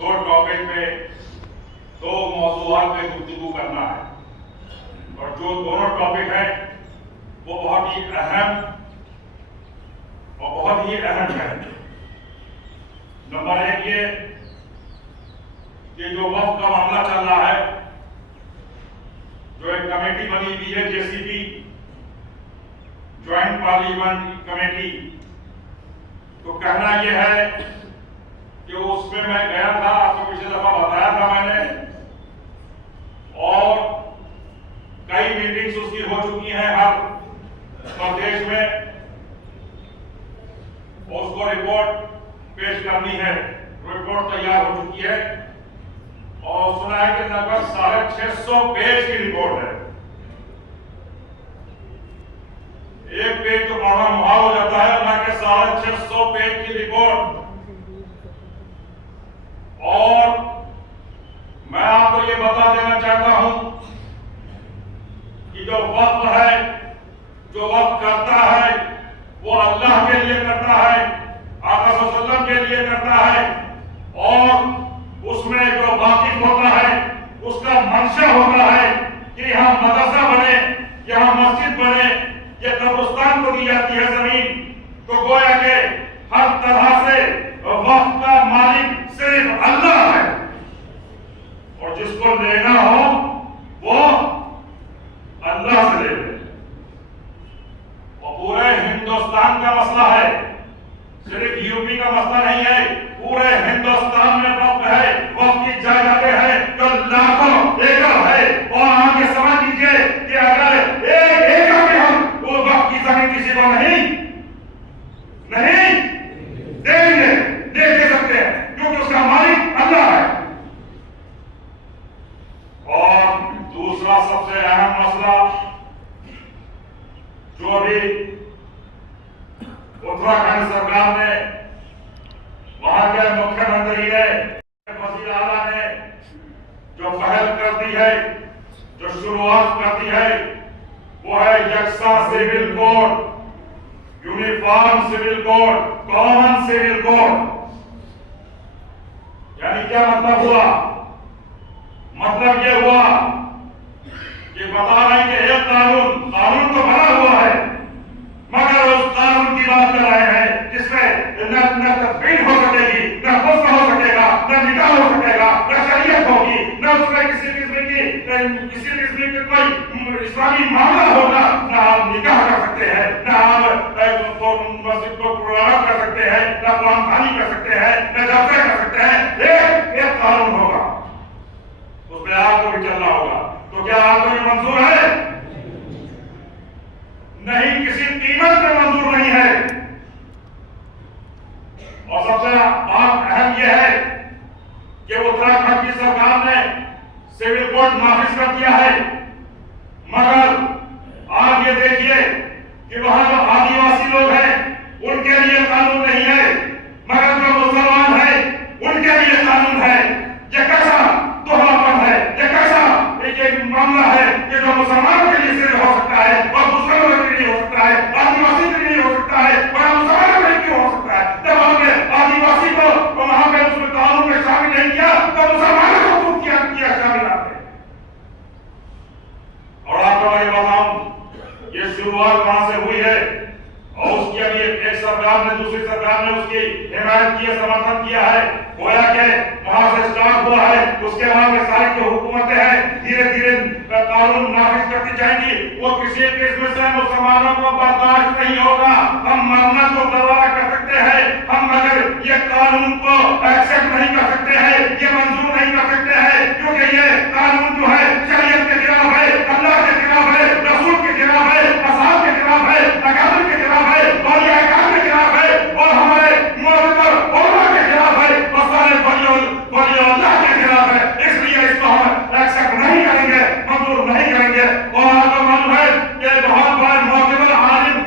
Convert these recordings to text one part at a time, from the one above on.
दो टॉपिक पे, दो मौजूआत पे गुफ्तगू करना है और जो दोनों टॉपिक है वो बहुत ही अहम है। नंबर एक ये कि जो वक्फ का मामला चल रहा है, जो एक कमेटी बनी हुई है जेसीबी, ज्वाइंट पार्लियामेंट्री कमेटी, तो कहना यह है कि उसमें मैं गया था, आपको पिछले दफा बताया था मैंने, और कई मीटिंग्स उसकी हो चुकी हैं हर प्रदेश में, उसको रिपोर्ट पेश करनी है, रिपोर्ट तैयार हो चुकी है और सुना है कि लगभग 650 पेज की रिपोर्ट है। एक पेज तो पढ़ना मुहाल हो जाता है, ना कि 650 पेज की रिपोर्ट। और मैं आपको ये बता देना चाहता हूं कि जो वक्फ है, जो वक्फ करता है वो अल्लाह के लिए करता है, आका सल्लल्लाहु के लिए करता है, और उसमें जो वाकिफ होता है उसका मंशा होता है कि यहाँ मदरसा बने, यहाँ मस्जिद बने, ये कब्रिस्तान को दी जाती है जमीन, तो गोया के हर तरह से वक्फ का मालिक सिर्फ अल्लाह है और जिसको लेना हो वो अल्लाह से ले ले। और पूरे हिंदुस्तान का मसला है, सिर्फ यूपी का मसला नहीं है, पूरे हिंदुस्तान में वक्फ है, वक्फ की जायदादें हैं जो लाखों एकड़ है। और आगे समझ लीजिए कि अगर एक एकड़ में हम वो वक्फ की जमीन किसी को नहीं देंगे, दे सकते हैं, क्योंकि उसका मालिक अल्लाह है। और दूसरा सबसे अहम मसला जो अभी उत्तराखंड सरकार ने, वहां के मुख्यमंत्री ने, वज़ीर आला ने जो पहल कर दी है, जो शुरुआत कर दी है, वो है यकसा civil code, uniform civil code, common civil code. यानी क्या मतलब हुआ? मतलब ये हुआ कि बता रहे हैं कि एक कानून तो बना हुआ है, मगर उस कानून की बात कर रहे हैं जिसमें न तस्वीर हो सकेगी, न गुस्सा हो सकेगा, न निकाह हो सकेगा, न शरीयत होगी, न उसमें किसी किस्म की कोई इस्लामी मामला होगा, न आप निकाह कर सकते हैं, न आप मस्जिद को पुराना कर सकते हैं, न कुरान खानी कर सकते हैं, न जलसे कर सकते हैं। एक कानून होगा, उसमें आपको भी चलना होगा। तो क्या आपको ये मंजूर है? नहीं, किसी कीमत में मंजूर नहीं है। और सबसे बात अहम यह है कि उत्तराखंड की सरकार ने सिविल कोड नाफिज कर दिया है, मगर आप ये देखिए कि वहां जो आदिवासी लोग हैं उनके लिए कानून नहीं है, मगर जो मुसलमान है उनके लिए कानून है। ये कैसा दोहरापन है, ये कैसा एक मामला है कि जो मुसलमानों के लिए सिर्फ हो सकता है और दूसरे लोगों के लिए हो सकता है, आदिवासी के लिए हो सकता है, और मुसलमानों के लिए हो सकता है। जब हमने आदिवासी को वहां पे उस कानून में शामिल नहीं किया तो मुसलमानों को क्यों किया शामिल आपने? और आपको मैं बताऊं, ये शुरुआत वहां से हुई है और उसकी अभी एक सरकार ने दूसरी सरकार ने उसकी हिमायत की, समर्थन किया है। गोया के वहां से स्टार्ट हुआ है, उसके बाद में सारी जो हुकूमतें हैं धीरे धीरे कानून नाफिज करती जाएंगी। वो किसी किस्म से मुसलमानों को बर्दाश्त नहीं होगा। हम मरना तो दरवाजा कर सकते हैं, हम मगर ये कानून को एक्सेप्ट नहीं कर सकते हैं, ये मंजूर नहीं कर सकते हैं, क्योंकि ये कानून जो है शरीयत के खिलाफ है, अल्लाह के खिलाफ है, रसूल के खिलाफ है, असहाब के खिलाफ है, अकाबिर के खिलाफ है, और ये अकाबिर के खिलाफ है, और हमारे मुअत्तबर उलमा के खिलाफ है, और सारे वली अल्लाह के खिलाफ है। इसलिए इसको हम एक्सेप्ट नहीं करेंगे, मंजूर नहीं करेंगे। और आपको मालूम है कि बहुत बड़े मुअत्तबर आलिम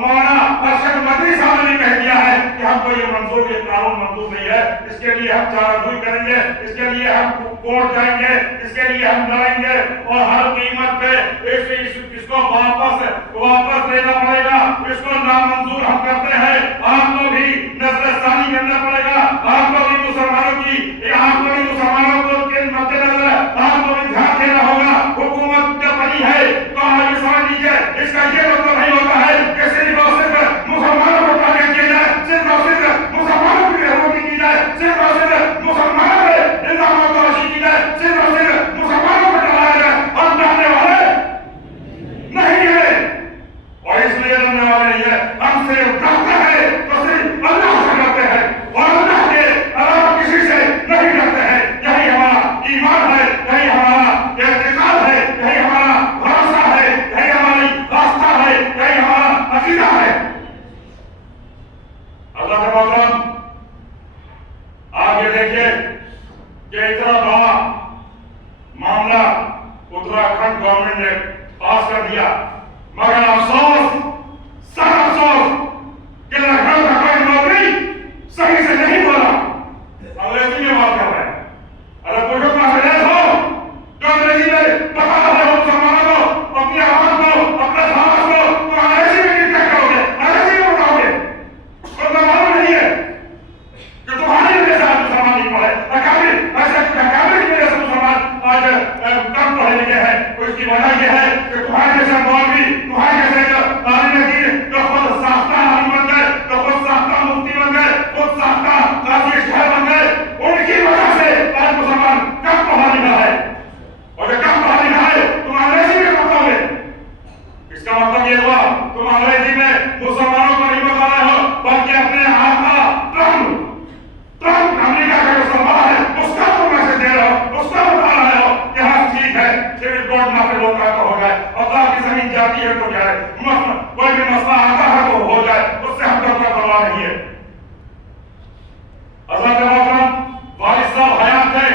मौलाना अरशद मदनी साहब ने कह दिया है कि हमको ये मंजूर, ये कानून मंजूर नहीं है, इसके लिए हम चाराजोई करेंगे, इसके लिए हम कोर्ट जाएंगे, इसके लिए हम लड़ेंगे और हर कीमत पे इसको वापस लेना पड़ेगा, इसको नामंजूर हम करते हैं। आपको भी नजरसानी करना पड़ेगा, आपको भी मुसलमानों की देखेंगे कि इतना बड़ा मामला उत्तराखंड गवर्नमेंट ने पास कर दिया, मगर अफसोस, सर अफसोस कि लखनऊ का कोई मंत्री सही से नहीं बोला, अंग्रेजी में बात कर रहे हैं। अगर पूछो का अंग्रेज हो तो अंग्रेजी में बता रहे हो मुसलमानों को, अपनी आवाज को, अपने समाज को, तो अंग्रेजी में क्या करोगे, अंग्रेजी में बताओगे? तो मालूम नहीं है कि तुम्हारे जैसे आज मुसलमान नहीं पढ़े, अकाबिर की वजह से मुसलमान आज कम पढ़े लिखे हैं। उसकी वजह यह है कि तुम्हारे जैसे मौलवी, तुम्हारे जैसे जो तालीम दी, जो खुद साख्ता आलिम बन गए, जो खुद साख्ता मुफ्ती बन गए, खुद साख्ता काजी शहर बन गए, उनकी वजह से आज मुसलमान कम पढ़ा लिखा है। और जो कम पढ़ा लिखा है तुम अंग्रेजी में बताओगे, इसका मतलब ये हुआ तुम अंग्रेजी में मुसलमानों को नहीं बता रहे हो, बल्कि अपने आका ट्रम्प अमेरिका का जो सरदार है उसका तुम मैसेज दे रहे हो, उसका बता रहे हो कि हाँ ठीक है सिविल कोड नाफिज होता है तो हो जाए, अल्लाह की जमीन जाती है तो जाए, कोई भी मसला आता है तो हो जाए, उससे हमको कोई परवाह नहीं है। हज़रत मोहतरम वालिद साहब हयात थे,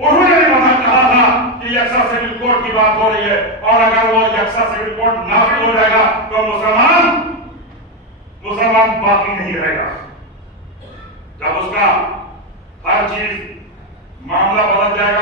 उन्होंने भी मतलब कहा था कि यकसा सिविल कोड की बात हो रही है और अगर वो यकसा सिविल कोड नाफिज हो जाएगा तो मुसलमान बाकी नहीं रहेगा। जब उसका हर चीज मामला बदल जाएगा